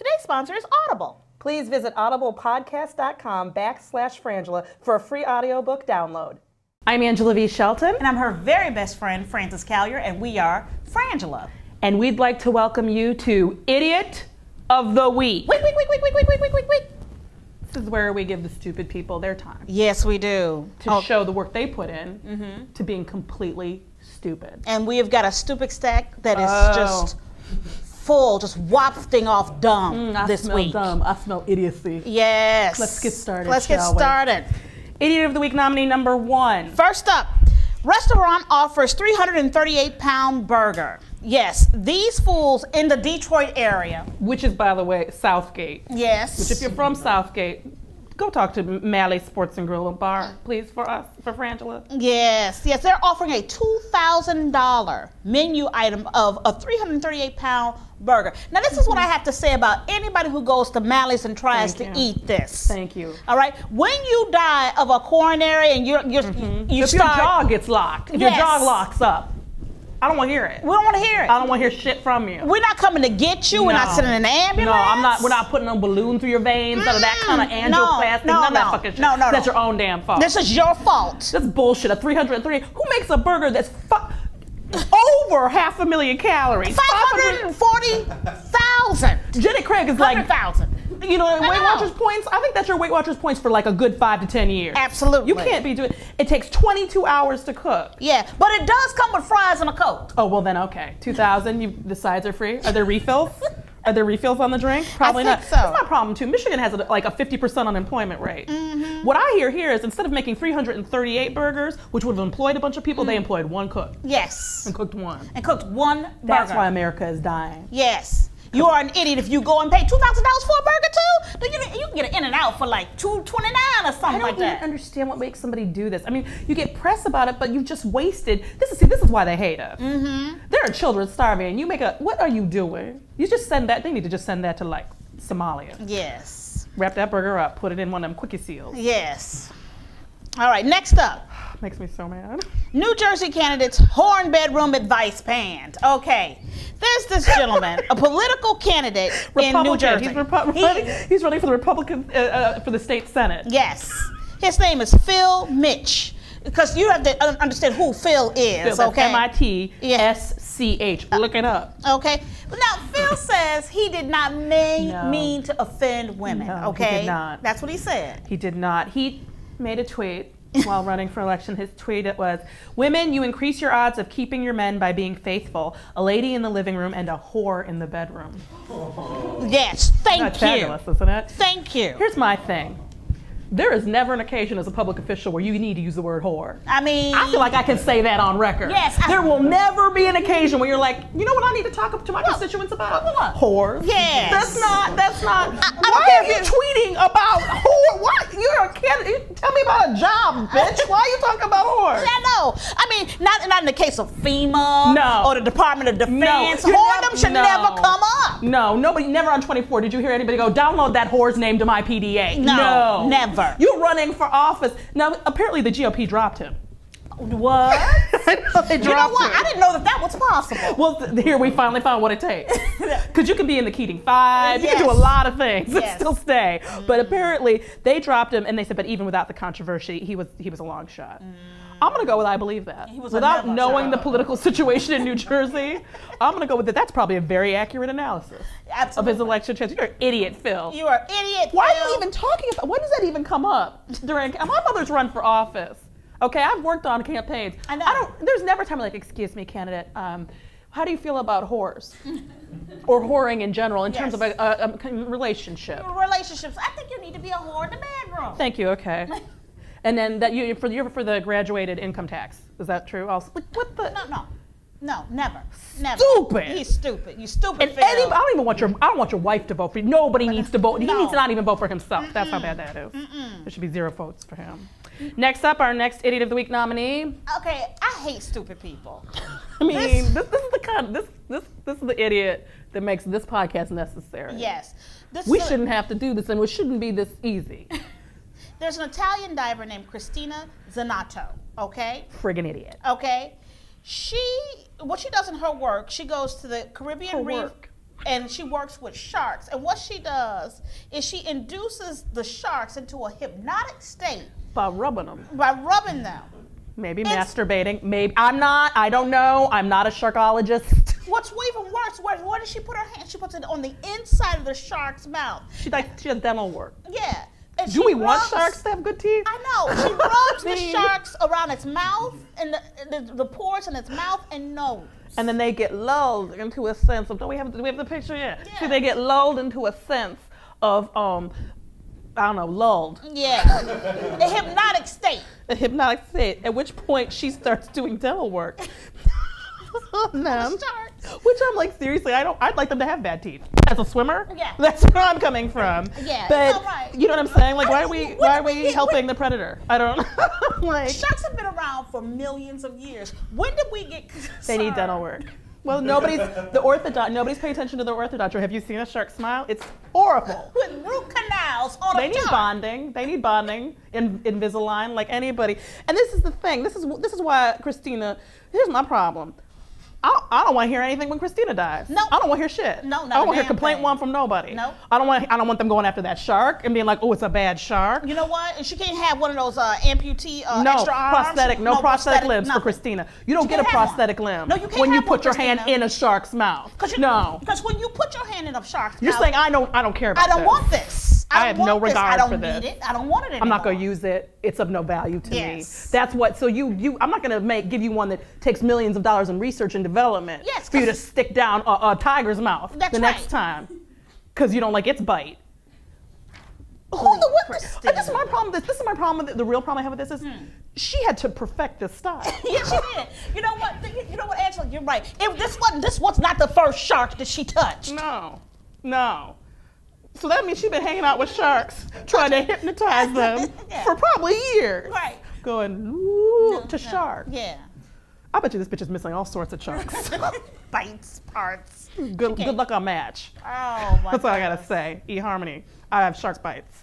Today's sponsor is Audible. Please visit audiblepodcast.com/Frangela for a free audiobook download. I'm Angela V. Shelton. And I'm her very best friend, Frances Callier, and we are Frangela. And we'd like to welcome you to Idiot of the Week. Wait. This is where we give the stupid people their time. Yes, we do. To show the work they put in to being completely stupid. And we have got a stupid stack that is just full, just wafting off dumb this week. I smell idiocy. Yes. Let's get started. Let's get started. Idiot of the Week nominee number 1. First up, restaurant offers 338-pound burger. Yes, these fools in the Detroit area. Which is, by the way, Southgate. Yes. Which, if you're from Southgate, go talk to Malley's Sports and Grill and Bar, please, for us, for Frangela. Yes, they're offering a $2,000 menu item of a 338-pound burger. Now, this is what I have to say about anybody who goes to Malley's and tries to eat this. Thank you. All right, when you die of a coronary and you if your jaw gets locked, if your jaw locks up, I don't want to hear it. We don't want to hear it. I don't want to hear shit from you. We're not coming to get you. We're not sending an ambulance. No, I'm not. We're not putting no balloon through your veins or that kind of angioplasty. None of that fucking shit. No. That's your own damn fault. This is your fault. That's bullshit. A 330. Who makes a burger that's over 500,000 calories? 540,000. Jenny Craig is like 100,000. You know, Weight Watchers points. I think that's your Weight Watchers points for like a good 5 to 10 years. Absolutely. You can't be doing. It takes 22 hours to cook. Yeah, but it does come with fries and a Coke. Oh well, then okay. 2,000. The sides are free. Are there refills? Are there refills on the drink? Probably I not. think so. That's my problem too. Michigan has like a 50% unemployment rate. What I hear here is instead of making 338 burgers, which would have employed a bunch of people, they employed one cook. Yes. And cooked one. And cooked one burger. That's why America is dying. Yes. You are an idiot if you go and pay $2,000 for a burger too. You can get an In-N-Out for like $2.29 or something like that. I don't even understand what makes somebody do this. I mean, you get press about it, but you've just wasted. This is why they hate us. There are children starving. You make what are you doing? You just send that. They need to just send that to like Somalia. Yes. Wrap that burger up. Put it in one of them quickie seals. Yes. All right. Next up. Makes me so mad. New Jersey candidate's horn bedroom advice panned. Okay. There's this gentleman, a political candidate in New Jersey. He's running for the Republican, for the state Senate. Yes. His name is Phil Mitch. Because you have to understand who Phil is, Phil, okay? M-I-T-S-C-H. Look it up. Okay. But now, Phil says he did not mean to offend women, okay? He did not. That's what he said. He did not. He made a tweet while running for election. His tweet was, "Women, you increase your odds of keeping your men by being faithful, a lady in the living room and a whore in the bedroom." Yes, thank you. That's fabulous, isn't it? Thank you. Here's my thing. There is never an occasion as a public official where you need to use the word whore. I mean, I feel like I can say that on record. Yes. There will never be an occasion where you're like, you know what I need to talk to my constituents about? What? Whores. Yes. That's not. Why are you tweeting about whore? What? You're a candidate. Tell me about a job, bitch. Why are you talking about whores? I know. I mean, not in the case of FEMA or the Department of Defense. Whoredom should never come up. No, nobody, never on 24. Did you hear anybody go, download that whore's name to my PDA? No, never. You're running for office. Now, apparently the GOP dropped him. What? I know they dropped you know what? him. I didn't know that was possible. Well, here we finally found what it takes. Because you can be in the Keating 5, you can do a lot of things and still stay. But apparently they dropped him, and they said, but even without the controversy, he was a long shot. I'm going to go with I believe that. Without knowing the political situation in New Jersey, I'm going to go with that. That's probably a very accurate analysis of his election chance. You're an idiot, Phil. You are an idiot, Phil. Why are you even talking about, when does that even come up? My mother's run for office. Okay, I've worked on campaigns. I know. There's never a time like, excuse me, candidate, how do you feel about whores? Or whoring in general, in terms of a relationship? Relationships. I think you need to be a whore in the bedroom. Thank you, okay. And then that you're for the graduated income tax. Is that true? Also, like, what the? No, never. Stupid. He's stupid. You stupid. And I don't want your wife to vote for you. Nobody needs to vote. He needs to not even vote for himself. That's how bad that is. There should be 0 votes for him. Next up, our next Idiot of the Week nominee. Okay, I hate stupid people. I mean, this is the idiot that makes this podcast necessary. Yes. We shouldn't have to do this, and it shouldn't be this easy. There's an Italian diver named Christina Zanato, okay? Friggin' idiot. Okay. What she does in her work, she goes to the Caribbean Reef. and she works with sharks. And what she does is she induces the sharks into a hypnotic state. By rubbing them. By rubbing them. Maybe masturbating. Maybe I don't know. I'm not a sharkologist. What's even worse, where does she put her hand? She puts it on the inside of the shark's mouth. She does dental work. Yeah. And do we want sharks to have good teeth? I know. She rubs the sharks around its mouth and the pores in its mouth and nose. And then they get lulled into a sense of, do we have the picture yet? Yeah. See, they get lulled into a sense of, I don't know, lulled. Yeah. A hypnotic state. A hypnotic state, at which point she starts doing dental work on them. Which I'm like, seriously, I'd like them to have bad teeth. As a swimmer, yeah, that's where I'm coming from. Yeah, but all right. You know what I'm saying? Like, why are we helping the predator? I don't like. Sharks have been around for millions of years. When did we get concerned? They need dental work. Well, nobody's paying attention to the orthodonture. Have you seen a shark smile? It's horrible. With root canals on They need bonding. They need bonding. Invisalign, like anybody. And this is the thing. This is why Christina. Here's my problem. I don't want to hear anything when Christina dies. No. I don't want to hear shit. No, I don't want to hear complaint one from nobody. No. I don't want them going after that shark and being like, oh, it's a bad shark. You know what? And she can't have one of those amputee no, extra arms. prosthetic limbs nothing. for Christina. You don't get a prosthetic limb no, you can't when you have put your Christina. hand in a shark's mouth. Because when you put your hand in a shark's You're mouth. saying I don't care about this. I don't want this. I have no regard for this. I don't need it. I don't want it anymore. I'm not going to use it. It's of no value to me. That's what. So I'm not going to give you one that takes millions of dollars in research and development for you to stick down a tiger's mouth next time because you don't like its bite. This is my problem. This is my problem with it. The real problem I have with this is she had to perfect this style. Yes, she did. You know what, Angela? You're right. This was not the first shark that she touched. No. So that means she's been hanging out with sharks, trying to hypnotize them for probably years. Right. Going to shark. Yeah. I bet you this bitch is missing all sorts of chunks. Bites, parts. Good luck on match. Oh my. That's all I gotta say. eHarmony. I have shark bites.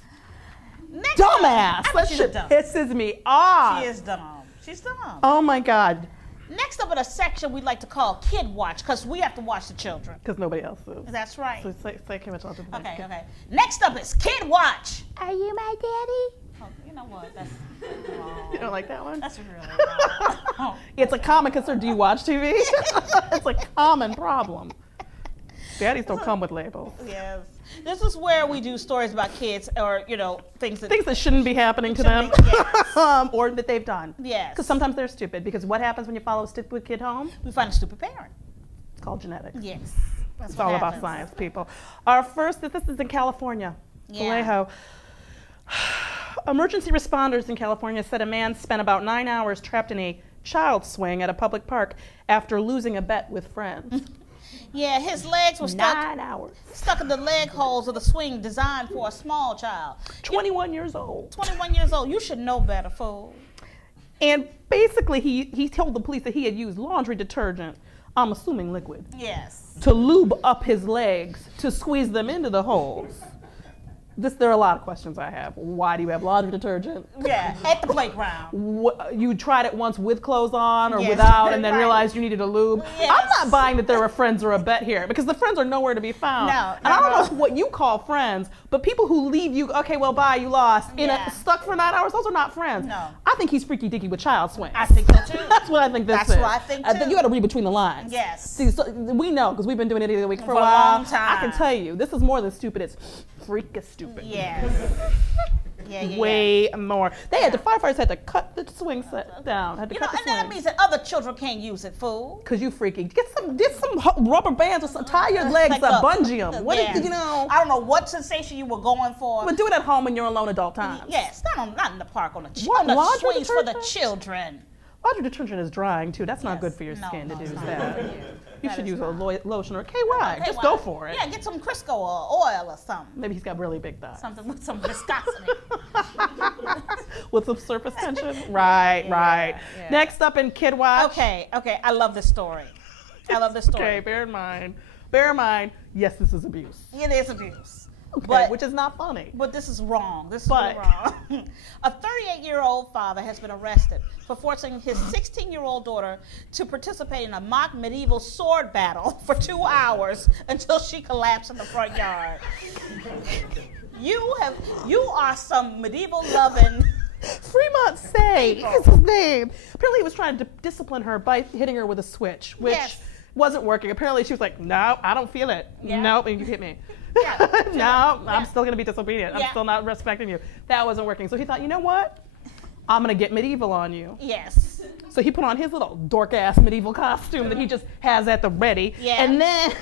Next Dumbass. That shit pisses me off. She is dumb. She's dumb. Oh my God. Next up in a section we'd like to call Kid Watch, because we have to watch the children. Because nobody else is. That's right. So say Kid Watch. Okay. Next up is Kid Watch. Are you my daddy? Oh, you know what? That's wrong. You don't like that one? That's really wrong. It's a common concern. Do you watch TV? It's a common problem. Daddies don't come with labels. Yes. This is where we do stories about kids, or things that shouldn't be happening to them, or that they've done. Yes. Because sometimes they're stupid. Because what happens when you follow a stupid kid home? We find a stupid parent. It's called genetics. Yes. It's all about science, people. Our first, this is in California. Vallejo. Emergency responders in California said a man spent about 9 hours trapped in a child swing at a public park after losing a bet with friends. Yeah, his legs were stuck. 9 hours. Stuck in the leg holes of the swing designed for a small child. 21 years old. 21 years old. You should know better, fool. And basically, he told the police that he had used laundry detergent, I'm assuming liquid. Yes. To lube up his legs to squeeze them into the holes. There are a lot of questions I have. Why do you have laundry detergent? Yeah, at the playground. You tried it once with clothes on or without and then realized you needed a lube? Yes. I'm not buying that there were friends or a bet here because the friends are nowhere to be found. And I don't know what you call friends, but people who leave you, okay, well, bye, you lost, stuck for 9 hours, those are not friends. No. I think he's freaky dicky with child swings. I think so too. That's what I think this is. That's what I think too. You got to read between the lines. Yes. See, so we know because we've been doing it every week for a while. Long time. I can tell you, this is more than stupid. It's freaking stupid. Yes. Way more. The firefighters had to cut the swing set down. Had to cut the swing. And that means that other children can't use it, fool. Cause you freaky. Get some rubber bands or something. Tie your legs up. Bungee them. I don't know what sensation you were going for. But do it at home in your alone adult time. Yes, not in the park on the swings for the children. Laundry detergent is drying too. That's not good for your skin to do that. You should use a lotion or a KY. Just go for it. Yeah, get some Crisco or oil or something. Maybe he's got really big thighs. Something with some viscosity. With some surface tension? Right. Yeah. Next up in Kid Watch. Okay. I love this story. Okay, bear in mind, yes, this is abuse. It is abuse. Okay, which is not funny. But this is wrong. This is really wrong. A 38-year-old father has been arrested for forcing his 16-year-old daughter to participate in a mock medieval sword battle for 2 hours until she collapsed in the front yard. You are some medieval loving. Fremont Say is his name. Apparently he was trying to discipline her by hitting her with a switch, which wasn't working. Apparently she was like, no, I don't feel it. Yeah. Nope, and you hit me. Yeah. No, I'm still going to be disobedient. I'm still not respecting you. That wasn't working. So he thought, you know what? I'm going to get medieval on you. Yes. So he put on his little dork-ass medieval costume that he just has at the ready. Yeah. And then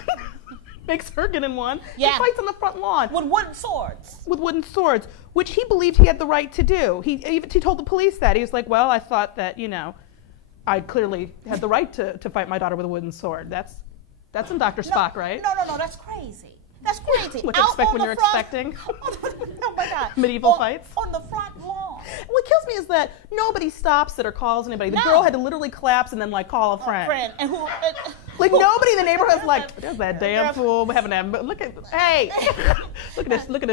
makes her get in one. Yeah. He fights on the front lawn. With wooden swords. With wooden swords, which he believed he had the right to do. He told the police that. He was like, well, I thought that, you know, I clearly had the right to fight my daughter with a wooden sword. That's in Dr. Spock, right? No, that's crazy. That's crazy. What to expect when you're expecting? Oh my God. Medieval fights? On the front lawn. What kills me is that nobody stops it or calls anybody. The girl had to literally collapse and then like call a friend. And who? Like nobody in the neighborhood's like, there's that damn fool having that. Look at this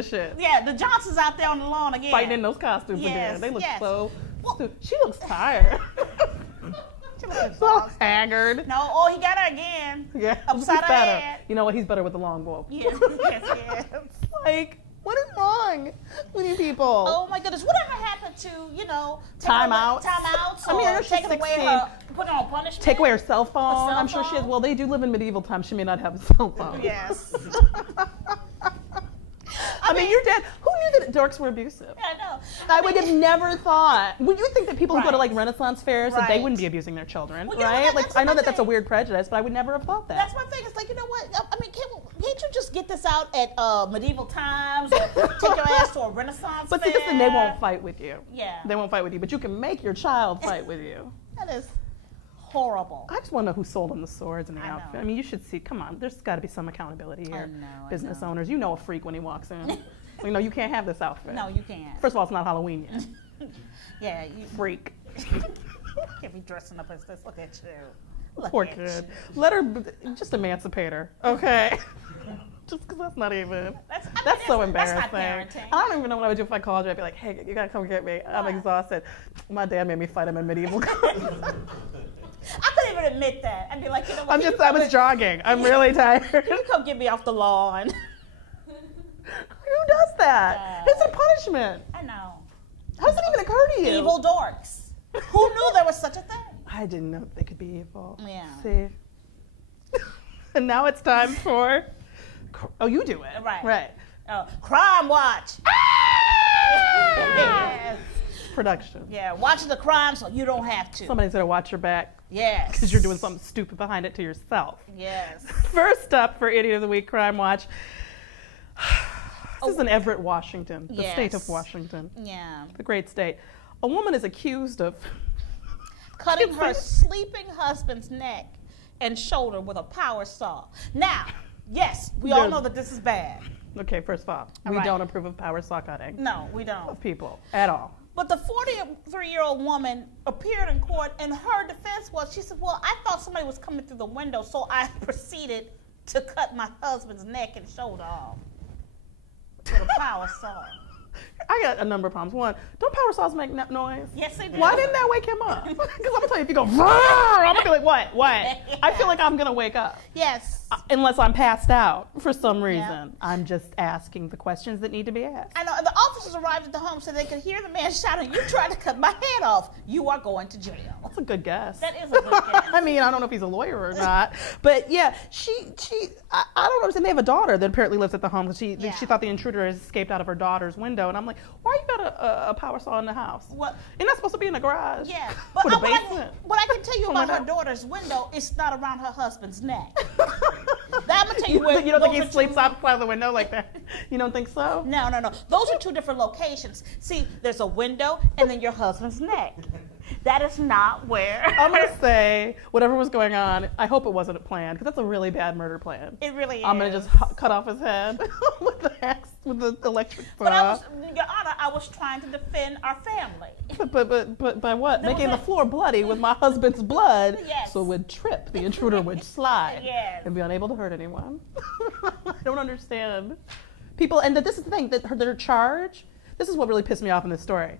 shit. Yeah, the Johnsons out there on the lawn again. Fighting in those costumes again. They look so. She looks tired. So haggard. No, he got her again. Yeah, upside her head. You know what? He's better with the longbow. Yes. Like, what is wrong with you people? Oh my goodness, whatever happened to, timeouts? I mean, taking away putting on punishment. Take away her cell phone. I'm sure she is. Well, they do live in medieval times. She may not have a cell phone. Yes. I mean, your dad, who knew that dorks were abusive? I know. I would have never thought. Would you think that people who go to like Renaissance fairs, that they wouldn't be abusing their children, right? Like, I know that that's a weird prejudice, but I would never have thought that. That's my thing. It's like, you know what? I mean, can't you just get this out at medieval times or take your ass to a Renaissance fair? But see, this thing, they won't fight with you. Yeah. They won't fight with you, but you can make your child fight with you. That is horrible. I just want to know who sold them the swords and the outfit. I mean, you should see. Come on, there's got to be some accountability here. Business owners, you know a freak when he walks in. You know, you can't have this outfit. No, you can't. First of all, it's not Halloween yet. Yeah, you freak. Can't be dressing up as this. Look at you. Poor kid. Let her just emancipate her, okay? Just because that's not even. That's so embarrassing. That's not parenting. I don't even know what I would do if I called you. I'd be like, hey, you gotta come get me. I'm exhausted. My dad made me fight him in medieval times. I couldn't even admit that. I'd be like, you know what? I was jogging. I'm really tired. Can you come get me off the lawn? Who does that? It's a punishment. I know. How does it even occur to you? Evil dorks. Who knew there was such a thing? I didn't know they could be evil. Yeah. See? And now it's time for... Oh, you do it. Right. Crime Watch. Yes. Production. Yeah, watching the crime so you don't have to. Somebody's going to watch your back. Yes. Because you're doing something stupid behind it to yourself. Yes. First up for Idiot of the Week, Crime Watch. This is in Everett, Washington, the state of Washington. Yeah. The great state. A woman is accused of cutting her sleeping husband's neck and shoulder with a power saw. Now, yes, we all know that this is bad. Okay, first of all, we don't approve of power saw cutting. No, we don't. Of people, at all. But the 43-year-old woman appeared in court, and her defense was, she said, well, I thought somebody was coming through the window, so I proceeded to cut my husband's neck and shoulder off with a power saw. I got a number of problems. One, don't power saws make noise? Yes, they do. Why didn't that wake him up? Because I'm gonna tell you, if you go, I'm gonna be like, what? I feel like I'm gonna wake up. Yes. Unless I'm passed out for some reason. Yeah. I'm just asking the questions that need to be asked. I know. The officers arrived at the home so they could hear the man shouting, "You tried to cut my head off. You are going to jail." That's a good guess. That is a good guess. I mean, I don't know if he's a lawyer or not, but yeah, I don't understand. They have a daughter that apparently lives at the home. She thought the intruder has escaped out of her daughter's window, and I'm like, why you got a power saw in the house? What? You're not supposed to be in the garage. Yeah, but what I can tell you about her daughter's window, it's not around her husband's neck. That I'm gonna tell you where. You don't think he sleeps outside the window like that? You don't think so? No. Those are two different locations. See, there's a window and then your husband's neck. That is not where. I'm gonna say whatever was going on. I hope it wasn't a plan, because that's a really bad murder plan. It really is. I'm gonna just cut off his head with the electric saw. But Your Honor, I was trying to defend our family. But by what? Making the floor bloody with my husband's blood, yes. So it would trip. The intruder would slide yes. and be unable to hurt anyone. I don't understand. People, and this is the thing, that their charge, this is what really pissed me off in this story.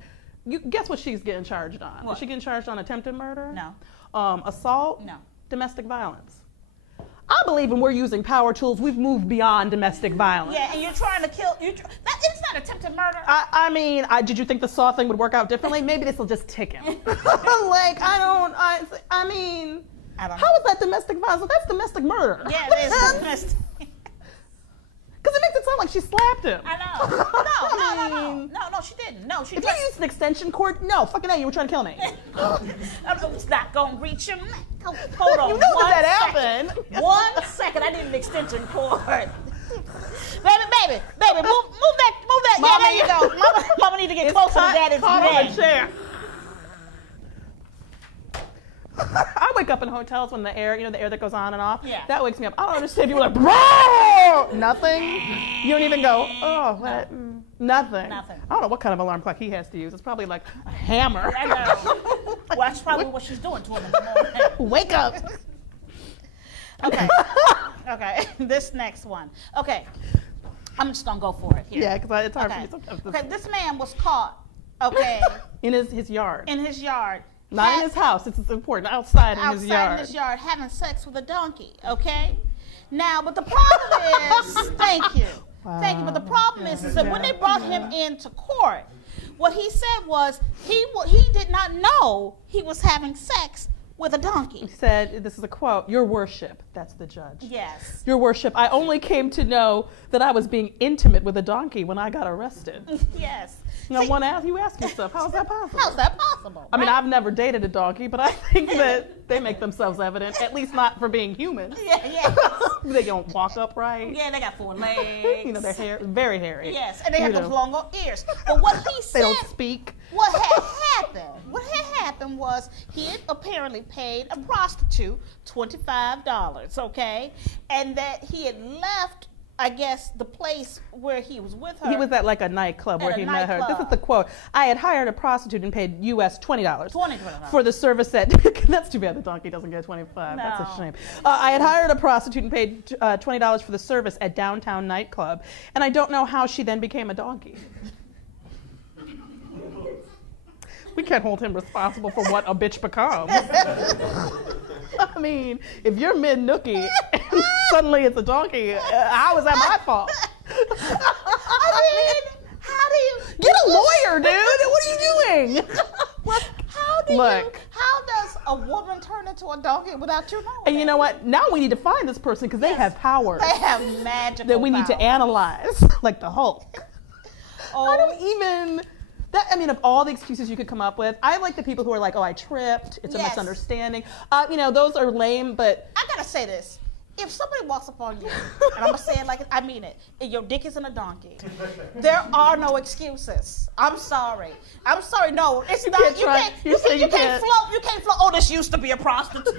Guess what she's getting charged on? What? Is she getting charged on attempted murder? No. Assault? No. Domestic violence? I believe when we're using power tools, we've moved beyond domestic violence. Yeah, and you're trying to kill, it's not attempted murder. I mean, did you think the Saw thing would work out differently? Maybe this will just tick him. I mean, I don't know. how is that domestic violence? That's domestic murder. Yeah, it is domestic. Because it makes it sound like she slapped him. I know. No, she didn't. No, she If didn't. you used an extension cord, no, fucking A, you were trying to kill me. It's not going to reach him. Hold on. You know that happened. 1 second. I need an extension cord. Baby, move that. Mama, Yeah, there you go. Mama need to get closer to daddy's neck. chair. I wake up in hotels when the air that goes on and off. Yeah. That wakes me up. I don't understand. People are like, bro, nothing. You don't even go, oh, what? Nothing. I don't know what kind of alarm clock he has to use. It's probably like a hammer. I know. Well, that's probably what she's doing to him in the morning. Wake up. Okay. This next one. Okay. I'm just going to go for it here. Yeah, because it's hard for me sometimes. Okay, this man was caught, in his yard. in his yard. Not in his house. It's important. Outside in his yard. Outside in his yard having sex with a donkey, okay? Now, but the problem is, thank you. But the problem is that when they brought him into court, what he said was he did not know he was having sex with a donkey. He said, this is a quote, "Your worship," that's the judge. Yes. "Your worship, I only came to know that I was being intimate with a donkey when I got arrested." Yes. Now, you ask yourself, how is that possible? How's that possible? I mean, right? I've never dated a donkey, but I think that they make themselves evident, at least not for being human. Yeah. They don't walk upright. Yeah, they got 4 legs. They're very hairy. Yes, and they have those long ears. But what he said, They don't speak. What had happened was he had apparently paid a prostitute $25, okay? And that he had left, I guess, the place where he was with her. He was at like a nightclub where he met her. This is the quote. "I had hired a prostitute and paid US $20 for the service that..." That's too bad the donkey doesn't get 25. No. That's a shame. "I had hired a prostitute and paid $20 for the service at downtown nightclub, and I don't know how she then became a donkey." We can't hold him responsible for what a bitch becomes. I mean, if you're mid-nookie and suddenly it's a donkey, how is that my fault? I mean, how do you... Get a lawyer, dude! What are you doing? How does a woman turn into a donkey without you knowing? And you know what? Now we need to find this person because they have powers. They have magical that we need to powers. analyze, like the Hulk. I don't even... of all the excuses you could come up with, I like the people who are like, "Oh, I tripped. It's a misunderstanding." Those are lame, but... I gotta say this. If somebody walks up on you, and I'm gonna say it like I mean it, and your dick isn't a donkey, there are no excuses. I'm sorry. No, it's not. You can't float. You can't float. "Oh, this used to be a prostitute."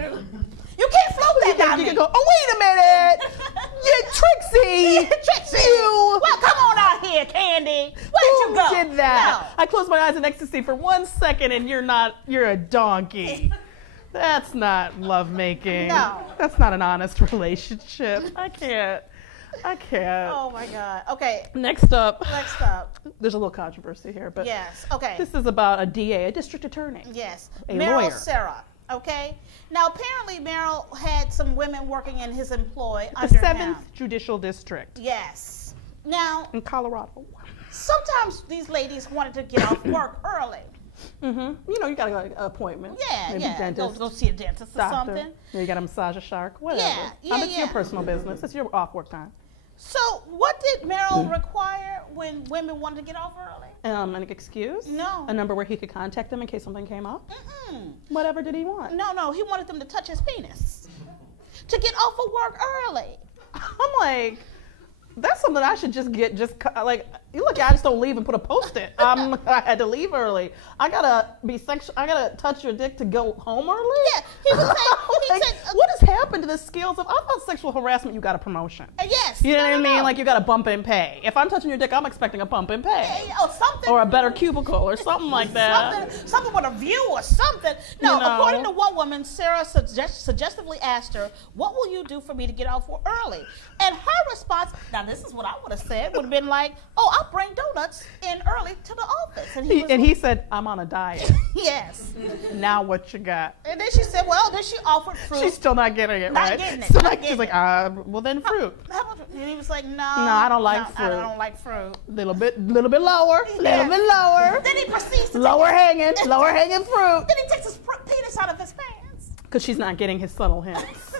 You can't float that down. You can go, "Oh, wait a minute. Yeah, Trixie. Well, come on out here, Candy. Where'd you go?" Who did that? No. I closed my eyes in ecstasy for 1 second and you're a donkey. That's not lovemaking. No. That's not an honest relationship. I can't. Oh my God. Okay. Next up. There's a little controversy here, but yes. Okay. This is about a DA, a district attorney. Yes. A Merrill lawyer. Sarah. Okay. Now apparently Merrill had some women working in his employ The under 7th him. Judicial District. Yes. Now in Colorado. Sometimes these ladies wanted to get off work early. Mm-hmm. You got to go to an appointment. Yeah. Dentist, go see a dentist doctor. or something. You got to massage a shark. Whatever. It's your personal business. It's your off work time. So what did Merrill require when women wanted to get off early? An excuse? No. A number where he could contact them in case something came up? Mm-mm. Whatever did he want? No. He wanted them to touch his penis to get off of work early. I'm like, that's something I should just get. Look, I just don't leave and put a post-it. I had to leave early. I gotta be sexual. I gotta touch your dick to go home early. Yeah, he was saying. What has happened to the skills of? I thought sexual harassment. You got a promotion. Yes, You know what I mean? Like you got a bump and pay. If I'm touching your dick, I'm expecting a bump and pay. Yeah, something. Or a better cubicle or something like that. Something with a view or something. No, according to one woman, Sarah suggestively asked her, "What will you do for me to get off work early?" And her response, now this is what I would have said, would have been like, "Oh, I'll bring donuts in early to the office." And he said, "I'm on a diet." Yes. Now what you got? And then she said, well, then she offered fruit. She's still not getting it, not right? Getting it. So not she's like, well then fruit. And he was like, no, I don't like fruit. I don't like fruit. Little bit lower, little bit lower. Then he proceeds to lower hanging fruit. Then he takes his penis out of his pants. Because she's not getting his subtle hints.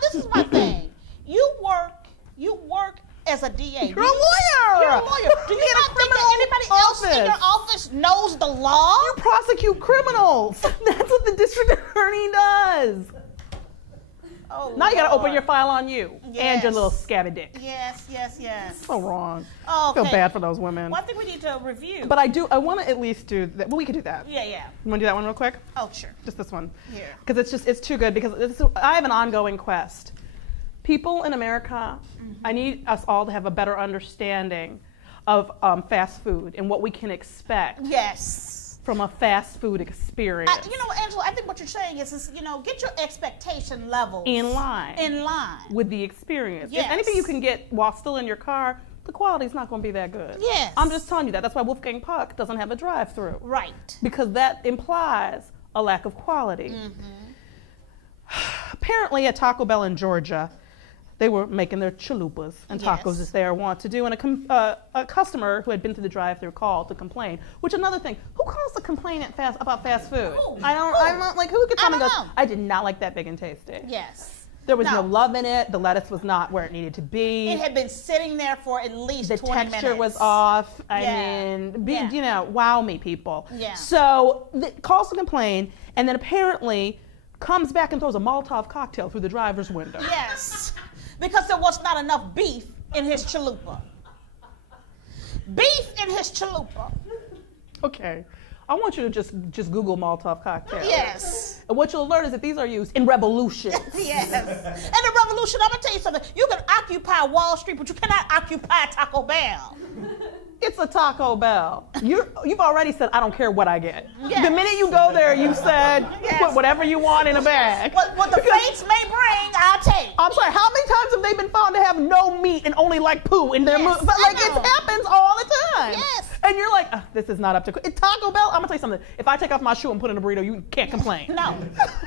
This is my thing. You work as a DA. You're a lawyer. You're a lawyer. Do you not think that anybody else in your office knows the law? You prosecute criminals. That's what the district attorney does. Oh, now you got to open your file on you and your little scabby dick. Yes. So wrong. Okay. I feel bad for those women. Well, I think we need to review. But I want to at least do that. Well, we could do that. Yeah. You want to do that one real quick? Oh, sure. Just this one. Here. Because it's too good. Because I have an ongoing quest. People in America, I need us all to have a better understanding of fast food and what we can expect. Yes. From a fast food experience. You know, Angela, I think what you're saying is get your expectation levels in line. With the experience. Yes. If anything you can get while still in your car, the quality's not going to be that good. Yes. I'm just telling you that. That's why Wolfgang Puck doesn't have a drive-through. Right. Because that implies a lack of quality. Apparently at Taco Bell in Georgia, they were making their chalupas and tacos as they are wont to do, and a customer who had been through the drive-thru called to complain. Which another thing, who calls to complain about fast food? I'm not like who gets on and goes, I did not like that big and tasty. Yes. There was no love in it. The lettuce was not where it needed to be. It had been sitting there for at least 20 minutes. The texture was off. I mean, wow me, people. Yeah. So calls to complain, and then apparently comes back and throws a Molotov cocktail through the driver's window. Yes. Because there was not enough beef in his chalupa. Beef in his chalupa. Okay. I want you to just Google Molotov cocktail. Yes. And what you'll learn is that these are used in revolutions. Yes. In a revolution, I'm going to tell you something. You can occupy Wall Street, but you cannot occupy Taco Bell. It's a Taco Bell. You've already said, I don't care what I get. Yes. The minute you go there, you said, put whatever you want in a bag. What the fates may bring, I'll take. I'm sorry, how many times have they been found to have no meat and only like poo in their mood? But like, it happens all the time. Yes. And you're like, this is not up to it's Taco Bell. I'm gonna tell you something. If I take off my shoe and put in a burrito, you can't complain. No.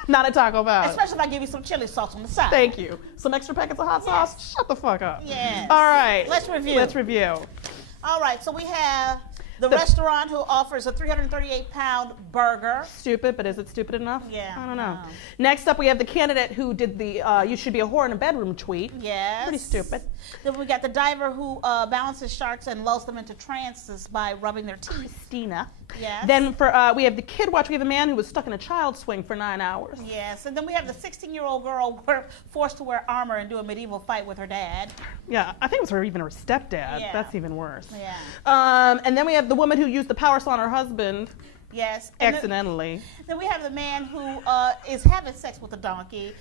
Not at Taco Bell. Especially if I give you some chili sauce on the side. Thank you. Some extra packets of hot sauce? Shut the fuck up. Yes. All right. Let's review. All right, so we have the restaurant who offers a 338-pound burger. Stupid, but is it stupid enough? Yeah. I don't know. Next up, we have the candidate who did the you should be a whore in a bedroom tweet. Yes. Pretty stupid. Then we got the diver who balances sharks and lulls them into trances by rubbing their teeth. Christina. Yes. Then we have the kid watch. We have a man who was stuck in a child swing for 9 hours. Yes. And then we have the 16-year-old girl forced to wear armor and do a medieval fight with her dad. Yeah, I think it was even her stepdad. Yeah. That's even worse. Yeah. And then we have the woman who used the power saw on her husband. Yes. Accidentally. Then we have the man who is having sex with a donkey,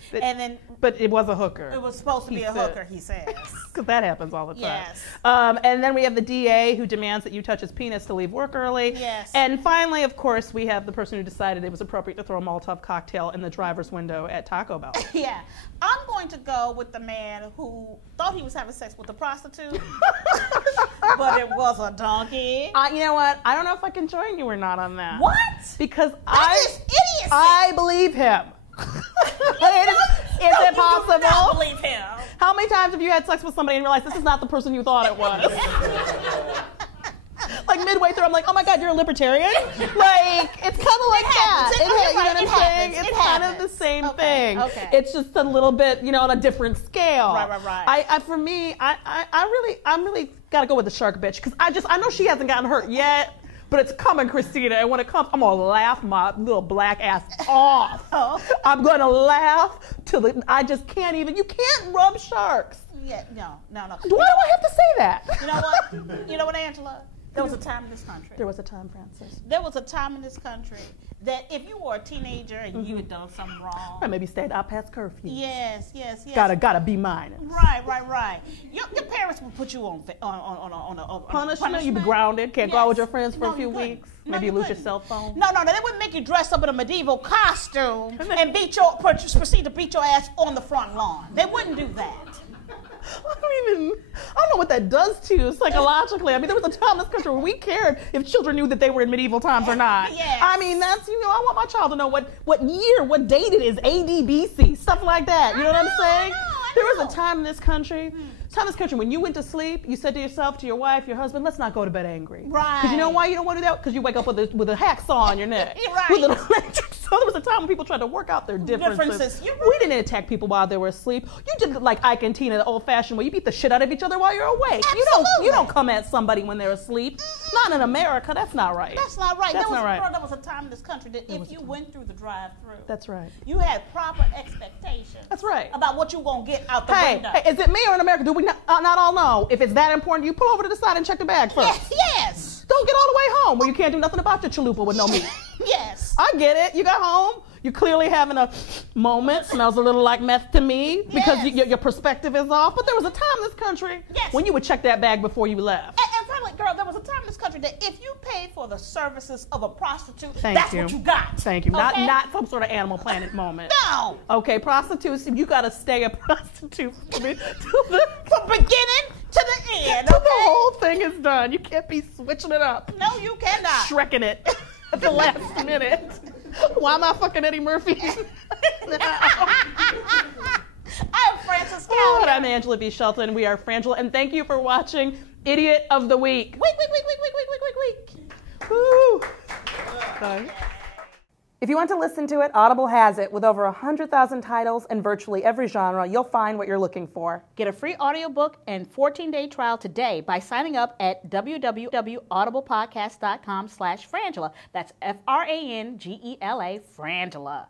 but it was a hooker. It was supposed to be a hooker, he says. Because that happens all the time. Yes. And then we have the DA who demands that you touch his penis to leave work early. Yes. And finally, of course, we have the person who decided it was appropriate to throw a Molotov cocktail in the driver's window at Taco Bell. Yeah. I'm going to go with the man who thought he was having sex with a prostitute, but it was a donkey. You know what? I don't know if I can join you or not on that. What? Because That's idiocy. I believe him. Is it possible? You do not believe him. How many times have you had sex with somebody and realized this is not the person you thought it was? Like midway through, I'm like, oh my God, you're a libertarian? Like, it's kind of like that. You know what I'm saying? It's kind of the same thing. Okay. It's just a little bit, on a different scale. Right. For me, I really got to go with the shark bitch because I know she hasn't gotten hurt yet. But it's coming, Christina, and when it comes, I'm going to laugh my little black ass off. Oh. I'm going to laugh till I just can't even, you can't rub sharks. Yeah, no. Why do I have to say that? You know what? You know what, Angela? There was a time in this country. There was a time, Francis. There was a time in this country that if you were a teenager and you had done something wrong. Or maybe stayed out past curfew. Yes. Gotta be minor. Right. Your parents would put you on punishment. You'd be grounded. Can't go out with your friends for a few weeks. Maybe you lose your cell phone. No. They wouldn't make you dress up in a medieval costume and proceed to beat your ass on the front lawn. They wouldn't do that. I don't know what that does to you psychologically. I mean, there was a time in this country where we cared if children knew that they were in medieval times or not. Yes. I mean, that's, I want my child to know what year, what date it is, AD, BC, stuff like that. You know what I'm saying? There was a time in this country, when you went to sleep, you said to yourself, to your wife, your husband, let's not go to bed angry. Right. Because you know why you don't want to do that? Because you wake up with a hacksaw on your neck. Right. With an electric saw. There was a time when people tried to work out their differences. We didn't attack people while they were asleep. You did like Ike and Tina, the old-fashioned way. You beat the shit out of each other while you're awake. Absolutely. You don't come at somebody when they're asleep. Not in America. That's not right. That's not right. That's not right. There was a time in this country that if you went through the drive-through, that's right, you had proper expectations. That's right. About what you were going to get out the window. Hey, is it me or in America? Do we not all know? If it's that important, you pull over to the side and check the bag first. Yes. Don't get all the way home where you can't do nothing about your chalupa with no meat. Yes. I get it. You got home. You're clearly having a moment. Smells a little like meth to me because your perspective is off. But there was a time in this country when you would check that bag before you left. And finally, girl, there was a time in this country that if you paid for the services of a prostitute, that's what you got. Thank you. Okay? Not some sort of Animal Planet moment. No. Okay, prostitution, you got to stay a prostitute from beginning to the end. Till the whole thing is done. You can't be switching it up. No, you cannot. Shrekking it at the last minute. Why am I fucking Eddie Murphy? I'm Francis Kelly. Oh, and I'm Angela B. Shelton. We are Frangela, and thank you for watching Idiot of the Week. Week. Woo. Bye. If you want to listen to it, Audible has it. With over 100,000 titles in virtually every genre, you'll find what you're looking for. Get a free audiobook and 14-day trial today by signing up at www.audiblepodcast.com/Frangela. That's Frangela, Frangela.